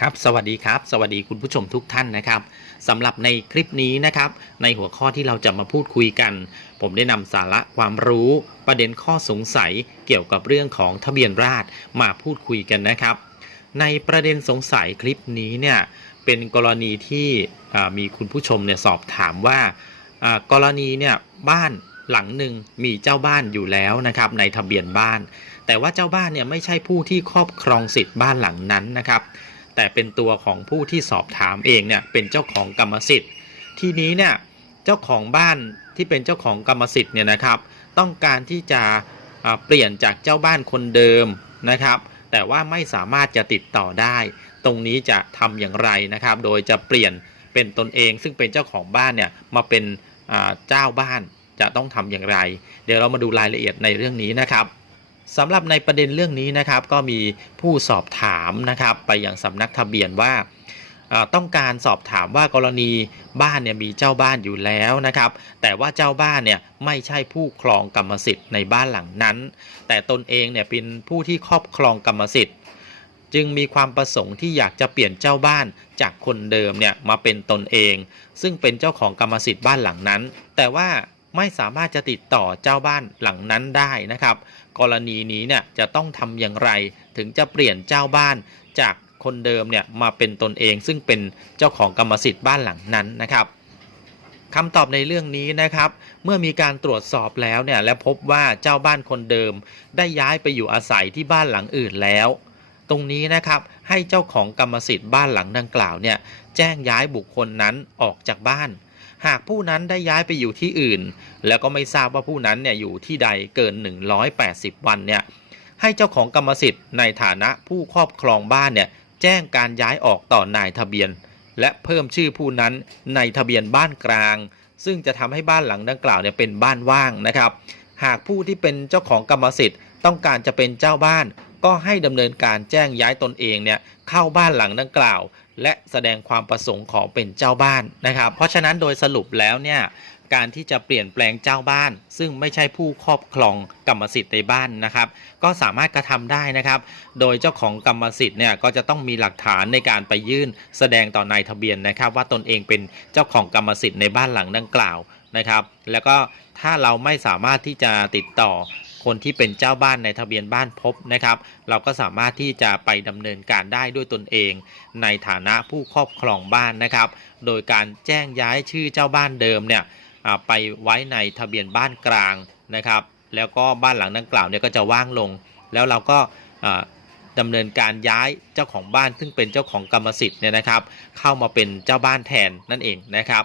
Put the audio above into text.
ครับสวัสดีครับสวัสดีคุณผู้ชมทุกท่านนะครับสำหรับในคลิปนี้นะครับในหัวข้อที่เราจะมาพูดคุยกัน ผมได้นำสาระความรู้ประเด็นข้อสงสัยเกี่ยวกับเรื่องของทะเบียนราษฎรมาพูดคุยกันนะครับ ในประเด็นสงสัยคลิปนี้เนี่ยเป็นกรณีที่มีคุณผู้ชมเนี่ยสอบถามว่าอ่ากรณีเนี่ยบ้านหลังหนึ่งมีเจ้าบ้านอยู่แล้วนะครับในทะเบียนบ้าน แต่ว่าเจ้าบ้านเนี่ยไม่ใช่ผู้ที่ครอบครองสิทธิ์บ้านหลังนั้นนะครับ แต่เป็นตัวของผู้ที่สอบถามเองเนี่ยเป็นเจ้าของกรรมสิทธิ์ ทีนี้เนี่ยเจ้าของบ้านที่เป็นเจ้าของกรรมสิทธิ์เนี่ยนะครับ ต้องการที่จะเปลี่ยนจากเจ้าบ้านคนเดิมนะครับ แต่ว่าไม่สามารถจะติดต่อได้ ตรงนี้จะทำอย่างไรนะครับ โดยจะเปลี่ยนเป็นตนเอง ซึ่งเป็นเจ้าของบ้านเนี่ยมาเป็นเจ้าบ้านจะต้องทำอย่างไร เดี๋ยวเรามาดูรายละเอียดในเรื่องนี้นะครับ สำหรับในประเด็นเรื่องนี้นะครับก็มีผู้สอบถามนะครับไปยังสำนักทะเบียนว่าต้องการสอบถามว่ากรณีบ้านเนี่ยมีเจ้าบ้านอยู่แล้วนะครับ แต่ว่าเจ้าบ้านเนี่ยไม่ใช่ผู้ครองกรรมสิทธิ์ในบ้านหลังนั้น แต่ตนเองเนี่ยเป็นผู้ที่ครอบครองกรรมสิทธิ์ จึงมีความประสงค์ที่อยากจะเปลี่ยนเจ้าบ้านจากคนเดิมเนี่ยมาเป็นตนเอง ซึ่งเป็นเจ้าของกรรมสิทธิ์บ้านหลังนั้น แต่ว่า ไม่สามารถจะติดต่อเจ้าบ้านหลังนั้นได้นะครับ กรณีนี้เนี่ยจะต้องทำอย่างไรถึงจะเปลี่ยนเจ้าบ้านจากคนเดิมเนี่ยมาเป็นตนเอง ซึ่งเป็นเจ้าของกรรมสิทธิ์บ้านหลังนั้นนะครับคำตอบในเรื่องนี้นะครับ เมื่อมีการตรวจสอบแล้วเนี่ยและพบว่าเจ้าบ้านคนเดิม ได้ย้ายไปอยู่อาศัยที่บ้านหลังอื่นแล้ว ตรงนี้นะครับให้เจ้าของกรรมสิทธิ์บ้านหลังดังกล่าวเนี่ยแจ้งย้ายบุคคลนั้นออกจากบ้าน หากผู้นั้นได้ย้ายไปอยู่ที่อื่น แล้วก็ไม่ทราบว่าผู้นั้นเนี่ยอยู่ที่ใดเกิน 180 วันเนี่ยให้เจ้าของกรรมสิทธิ์ในฐานะผู้ครอบครองบ้านเนี่ยแจ้งการย้ายออกต่อนายทะเบียน และเพิ่มชื่อผู้นั้นในทะเบียนบ้านกลาง ซึ่งจะทำให้บ้านหลังดังกล่าวเนี่ยเป็นบ้านว่างนะครับ หากผู้ที่เป็นเจ้าของกรรมสิทธิ์ต้องการจะเป็นเจ้าบ้าน ก็ให้ดำเนินการแจ้งย้ายตนเองเนี่ยเข้าบ้านหลังดังกล่าว และแสดงความประสงค์ขอเป็นเจ้าบ้านนะครับ เพราะฉะนั้นโดยสรุปแล้วเนี่ยการที่จะเปลี่ยนแปลงเจ้าบ้าน ซึ่งไม่ใช่ผู้ครอบครองกรรมสิทธิ์ในบ้านนะครับ ก็สามารถกระทำได้นะครับ โดยเจ้าของกรรมสิทธิ์เนี่ยก็จะต้องมีหลักฐานในการไปยื่น แสดงต่อนายทะเบียนนะครับ ว่าตนเองเป็นเจ้าของกรรมสิทธิ์ในบ้านหลังดังกล่าวนะครับ แล้วก็ถ้าเราไม่สามารถที่จะติดต่อ คนที่เป็นเจ้าบ้านในทะเบียนบ้านพบนะครับ เราก็สามารถที่จะไปดำเนินการได้ด้วยตนเอง ในฐานะผู้ครอบครองบ้านนะครับ โดยการแจ้งย้ายชื่อเจ้าบ้านเดิมเนี่ยไปไว้ในทะเบียนบ้านกลางนะครับ แล้วก็บ้านหลังดังกล่าวเนี่ยก็จะว่างลง แล้วเราก็อ่าดำเนินการย้ายเจ้าของบ้านซึ่งเป็นเจ้าของกรรมสิทธิ์เนี่ยนะครับ เข้ามาเป็นเจ้าบ้านแทนนั่นเองนะครับ